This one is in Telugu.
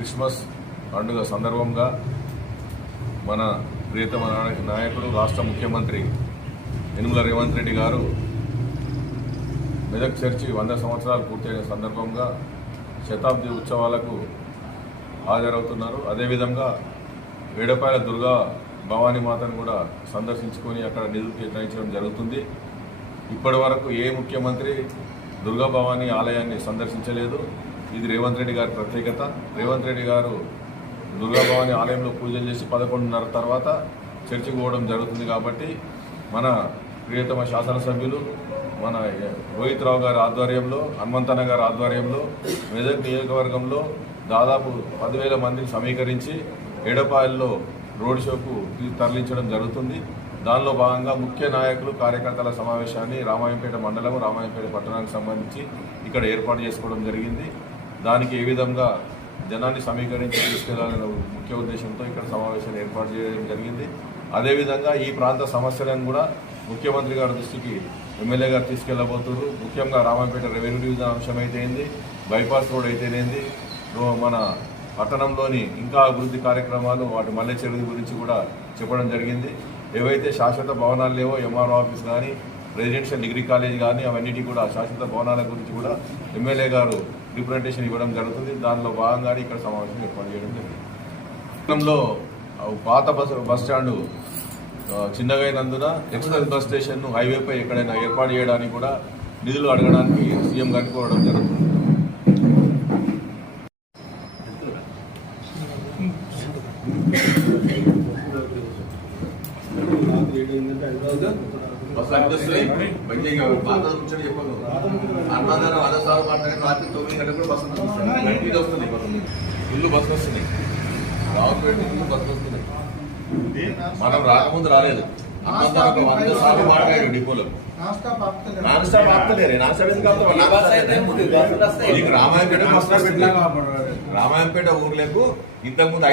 క్రిస్మస్ పండుగ సందర్భంగా మన ప్రియతమ నాయకుడు రాష్ట్ర ముఖ్యమంత్రి యనుమల రేవంత్ రెడ్డి గారు మెదక్ చర్చి 100 సంవత్సరాలు పూర్తయిన సందర్భంగా శతాబ్ది ఉత్సవాలకు హాజరవుతున్నారు. అదేవిధంగా వేడపాయల దుర్గా భవానీ మాతను కూడా సందర్శించుకొని అక్కడ నిధులు కేటాయించడం జరుగుతుంది. ఇప్పటి వరకు ఏ ముఖ్యమంత్రి దుర్గా భవానీ ఆలయాన్ని సందర్శించలేదు. ఇది రేవంత్ రెడ్డి గారి ప్రత్యేకత. రేవంత్ రెడ్డి గారు దుర్గా భవానీ ఆలయంలో పూజలు చేసి 11:30 తర్వాత చర్చికి పోవడం జరుగుతుంది. కాబట్టి మన ప్రియతమ శాసనసభ్యులు మన రోహిత్ రావు గారి ఆధ్వర్యంలో, హనుమంతన్న గారి ఆధ్వర్యంలో మెదక్ నియోజకవర్గంలో దాదాపు 10,000 మందిని సమీకరించి ఏడపాయల్లో రోడ్ షోకు తరలించడం జరుగుతుంది. దానిలో భాగంగా ముఖ్య నాయకులు కార్యకర్తల సమావేశాన్ని రామాయంపేట మండలం, రామాయంపేట పట్టణానికి సంబంధించి ఇక్కడ ఏర్పాటు చేసుకోవడం జరిగింది. దానికి ఏ విధంగా జనాన్ని సమీకరించి తీసుకెళ్లాలనే ముఖ్య ఉద్దేశంతో ఇక్కడ సమావేశాన్ని ఏర్పాటు చేయడం జరిగింది. అదేవిధంగా ఈ ప్రాంత సమస్యలను కూడా ముఖ్యమంత్రి గారి దృష్టికి ఎమ్మెల్యే గారు తీసుకెళ్లబోతున్నారు. ముఖ్యంగా రామాయంపేట రెవెన్యూ డివిజన్ అంశం అయితేంది, బైపాస్ రోడ్ అయితేనేది, మన పట్టణంలోని ఇంకా అభివృద్ధి కార్యక్రమాలు, వాటి మల్లె చెరువు గురించి కూడా చెప్పడం జరిగింది. ఏవైతే శాశ్వత భవనాలు లేవో ఎంఆర్ఓ ఆఫీస్ కానీ, రెసిడెన్షియల్ డిగ్రీ కాలేజ్ కానీ, అవన్నిటి కూడా శాశ్వత భవనాల గురించి కూడా ఎమ్మెల్యే గారు రిప్రజెంటేషన్ ఇవ్వడం జరుగుతుంది. దానిలో భాగంగానే ఇక్కడ సమావేశం ఏర్పాటు చేయడం జరిగింది. పట్టణంలో పాత బస్ స్టాండ్ చిన్నగా అయినందున ఎక్స్ప్రెస్ బస్ స్టేషన్ను హైవేపై ఎక్కడైనా ఏర్పాటు చేయడానికి కూడా నిధులు అడగడానికి సీఎం గారికి కోరడం జరుగుతుంది. ఫుల్ బస్సు వస్తున్నాయి, రావుపేట ఫుల్ బస్సు వస్తున్నాయి. మనం రాకముందు రాలేదు. 100 సార్లు మాట్లాడాడు డిపోలో. నాన్ స్టాప్ ఆపుతలేరు. నాన్ స్టాప్ ఎందుకు రామాయంపేట ఊర్లకు ఇంతకుముందు